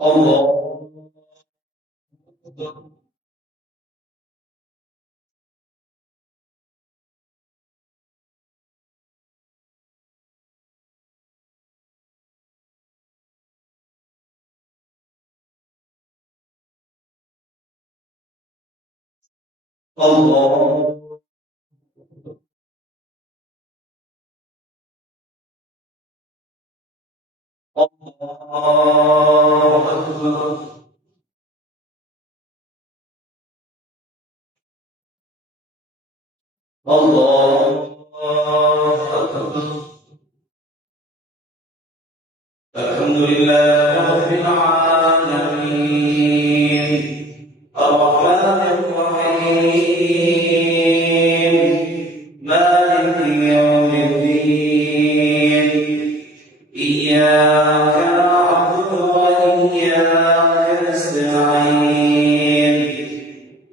الله الله الله أكبر. الله أكبر. الحمد لله رب العالمين الرحمن الرحيم مالك يوم الدين إياك نعبد وإياك نستعين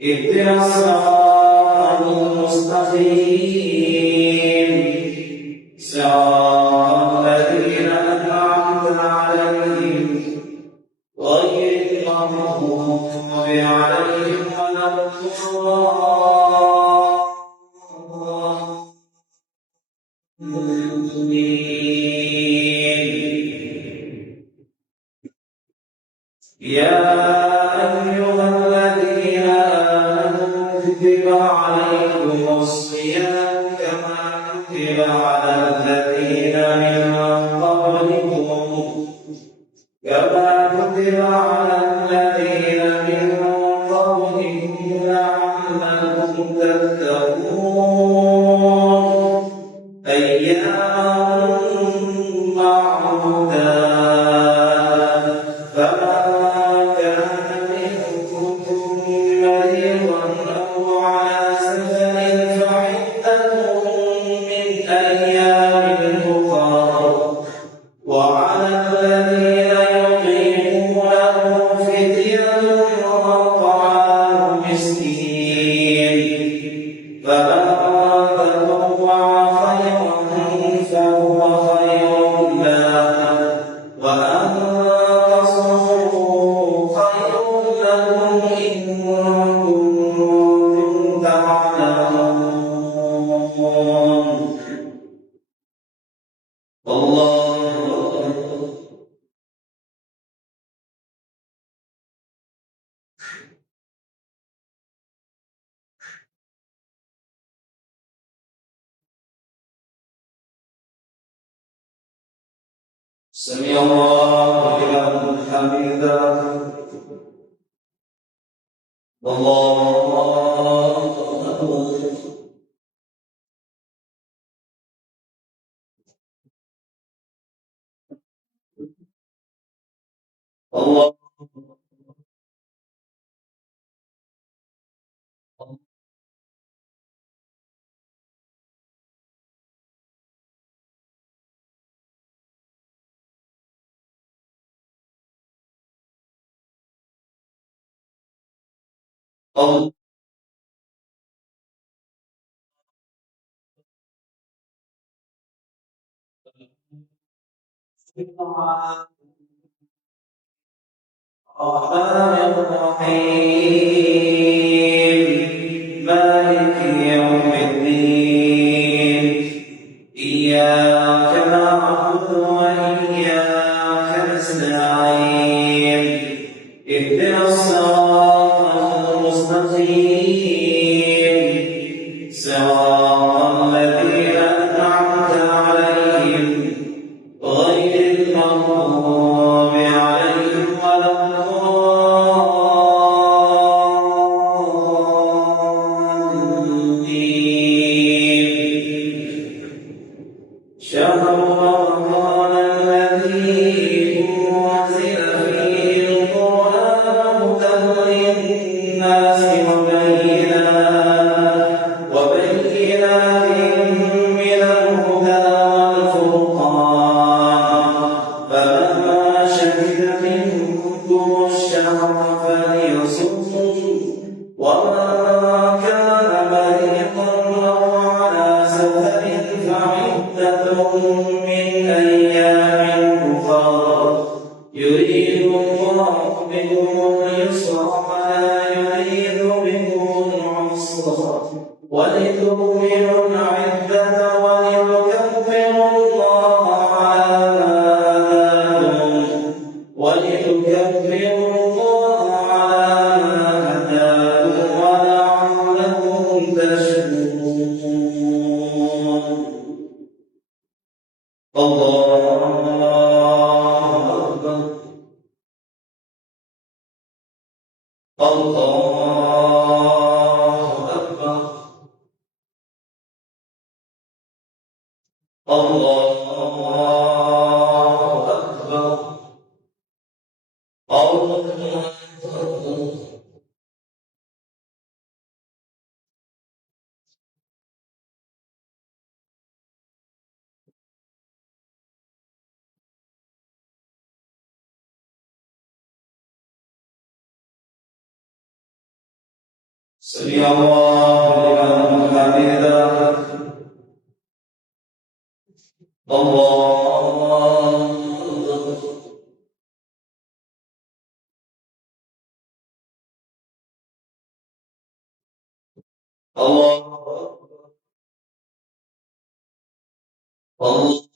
اهدنا الصراط المستقيم صراط الذين أنعمت عليهم غير المغضوب عليهم ولا الضالين. يا أيها الذين آمنوا كتب عليكم الصيام كما كتب على الذين من قبلكم لعلكم تتقون أياما معدودات فمن كان منكم مريضا أو على سفر فعدة من أيام أخر وعلى الذين يطيقونه فدية طعام مسكين فمن تطوع خيرا فهو خير له وأن تصوموا خير لكم إن كنتم تعلمون. الله سمع الله لمن حمده. الله أكبر. الله الله الرحمن الرحيم مالك يوم الدين إياك نعبد وإياك نستعين اهدنا الصراط المستقيم صراط الذين أنعمت عليهم غير المغضوب عليهم ولا الضالين. شهر رمضان الذي أنزل فيه القرآن هدى للناس وبينات من الهدى والفرقان فمن شهد منكم الشهر فليصمه ومن كان مريضا أو على سفر فعدة من أيام أخر يريد الله بكم اليسر ولا يريد بكم العسر ولتكملوا العدة ولتكبروا الله على ما هداكم ولعلكم تشكرون. الله أكبر. الله أكبر. الله أكبر. الله أكبر. سمع الله لمن حمده. الله الله الله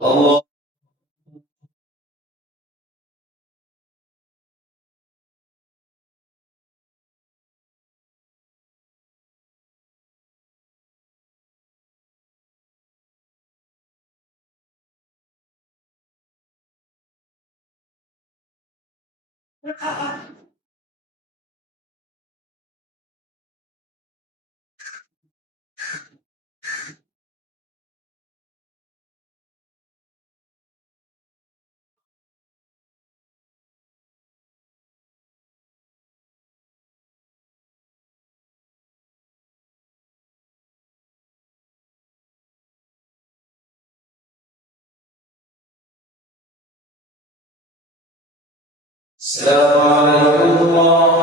الله. السلام عليكم ورحمة الله